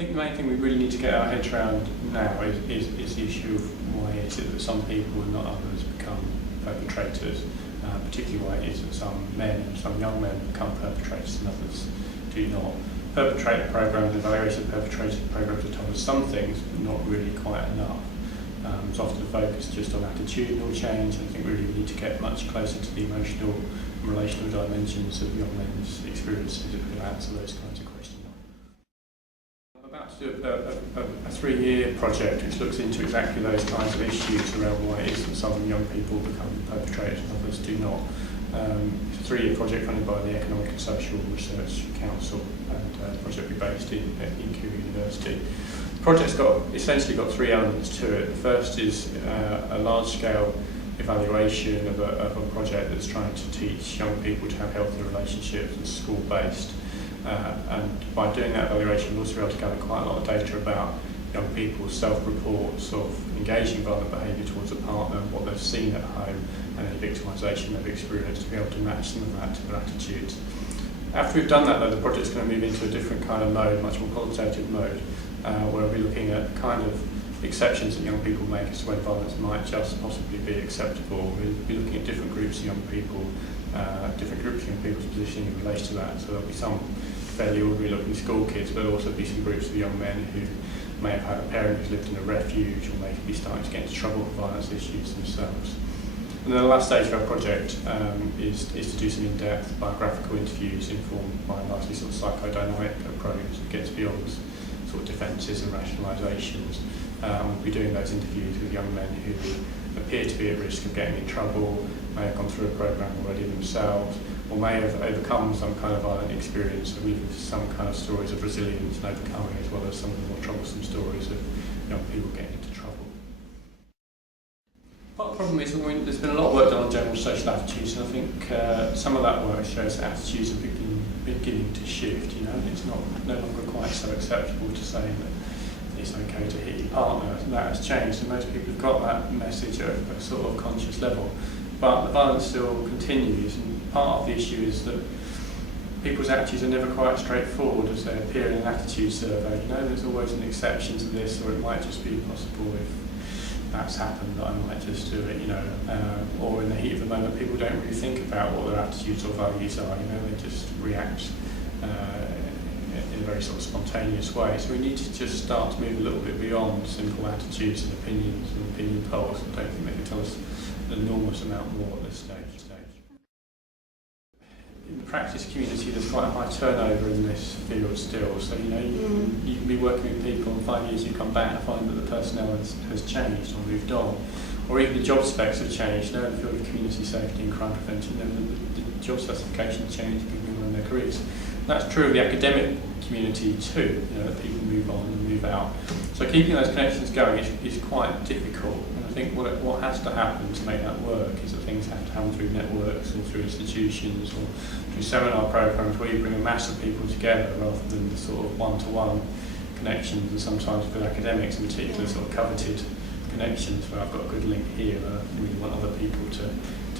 think the main thing we really need to get our heads around now is the issue of why is it that some people and not others become perpetrators, particularly why it is that some men, some young men become perpetrators and others do not. Perpetrator programs, evaluation of perpetrator programs are told us some things, but not really quite enough. It's often focused just on attitudinal change, and I think we really need to get much closer to the emotional and relational dimensions of young men's experiences if we answer those kinds of questions. I'm about to do a 3-year project which looks into exactly those kinds of issues around why it is that some young people become perpetrators and others do not. It's a 3-year project funded by the Economic and Social Research Council, and the project will be based in Kew University. The project's essentially got 3 elements to it. The first is a large-scale evaluation of a project that's trying to teach young people to have healthy relationships and school-based. And by doing that evaluation, we'll also be able to gather quite a lot of data about young people's self-reports of engaging violent behaviour towards a partner, what they've seen at home, and any victimisation they've experienced, to be able to match some of that to their attitudes. After we've done that, though, the project's going to move into a different kind of mode, much more qualitative mode, where we'll be looking at kind of exceptions that young people make as to when violence might just possibly be acceptable. We'll be looking at different groups of young people, different groups of young people's positioning in relation to that. So there'll be some fairly ordinary looking school kids, but there'll also be some groups of young men who may have had a parent who's lived in a refuge, or may be starting to get into trouble with violence issues themselves. And then the last stage of our project is to do some in-depth biographical interviews informed by a largely sort of psychodynamic approach that gets beyond sort of defences and rationalisations. We'll be doing those interviews with young men who appear to be at risk of getting in trouble, may have gone through a programme already themselves, or may have overcome some kind of violent experience, so we have some kind of stories of resilience and overcoming, as well as some of the more troublesome stories of young people getting into trouble. Part of the problem is that there's been a lot of work done on general social attitudes, and I think some of that work shows that attitudes are beginning to shift. You know, it's no longer quite so acceptable to say that it's okay to hit your partner. That has changed, and most people have got that message at a sort of conscious level. But the violence still continues, and part of the issue is that people's attitudes are never quite straightforward as they appear in an attitude survey. You know, there's always an exception to this, or it might just be possible if that's happened that I might just do it, you know, or in the heat of the moment people don't really think about what their attitudes or values are, you know, they just react in a very sort of spontaneous way. So we need to just start to move a little bit beyond simple attitudes and opinions and opinion polls. I don't think they can tell us an enormous amount more at this stage. In the practice community, there's quite a high turnover in this field still. So, you know, you can be working with people, and 5 years you come back and find that the personnel has changed or moved on. Or even the job specs have changed. You know, in the field of community safety and crime prevention, the job specifications change as people in their careers. And that's true of the academic community too, you know, that people move on and move out. So keeping those connections going is quite difficult. And I think what has to happen to make that work is that things have to happen through networks or through institutions or through seminar programs where you bring a mass of people together rather than the sort of one-to-one connections, and sometimes with academics in particular, sort of coveted connections where I've got a good link here and I really want other people to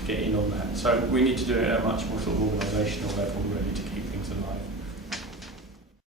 get in on that. So we need to do it at a much more sort of organisational level really to keep